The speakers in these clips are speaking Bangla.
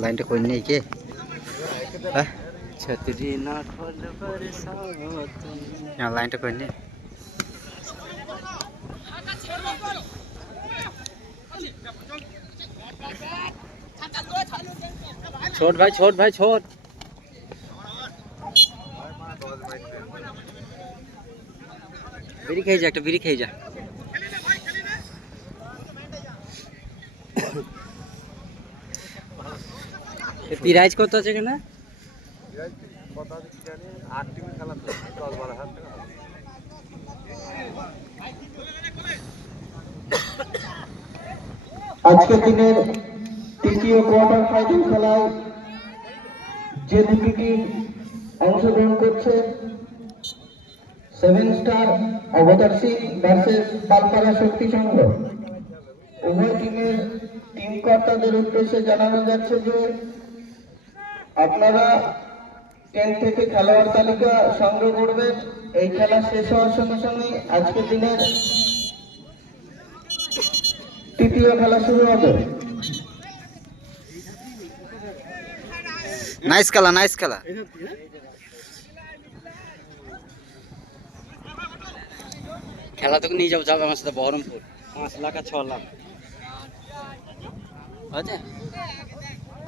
লাইনটা কই নেই কে? হ্যাঁ? ছত্রি না খোল না লাইনটা কই নেই? छोट भाई छोट भाई छोट বিড়ি খেয়ে যা একটা বিড়ি খেয়ে যা। প্রাইজ কত আছে এখানে? আজকের দিনের তৃতীয় কোয়ার্টার ফাইনাল খেলায় যে দুটি টিম অংশগ্রহণ করছে seven star Avtar Singh versus Palpara Shakti Sangha. উভয় টিমের টিম কর্তাদের উদ্দেশ্যে জানানো যাচ্ছে যে আপনারা টেন থেকে খেলোয়াড় তালিকা সংগ্রহ করবেন। এই খেলা শেষ হওয়ার সঙ্গে সঙ্গে আজকের দিনে তৃতীয় খেলা শুরু হবে। নাইস খেলা নাইস খেলা। খেলা তোকে নিয়ে যাব যাবে আমার সাথে বহরমপুর। পাঁচ লাখ আর ছ লাখ।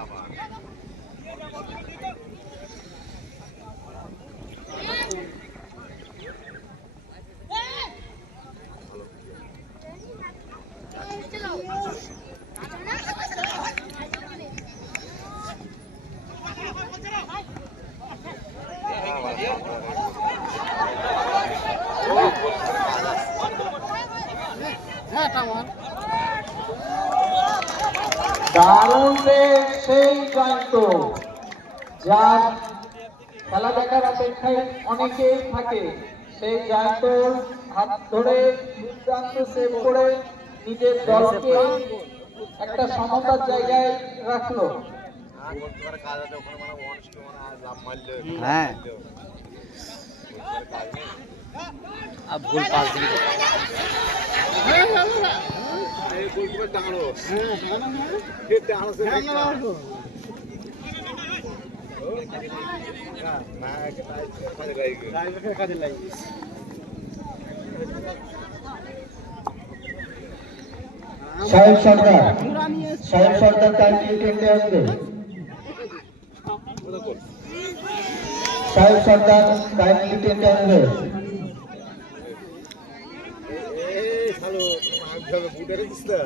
এসছে দারুণ দারুণের সেই জয়ন্ত যার খেলা দেখার অপেক্ষায় অনেকেই থাকে সেই জয়ন্ত হাত ধরে দুর্দান্ত সেভ করে নিজের দলকে একটা সমতার জায়গায় রাখল। হ্যাঁ। কাজে লাগবে সাহেব সর্দার সাহেব সর্দার তালটি টেনে আসবে সাহেব সর্দার তালটি টেনে আসবে ভালো বুটারে দিস না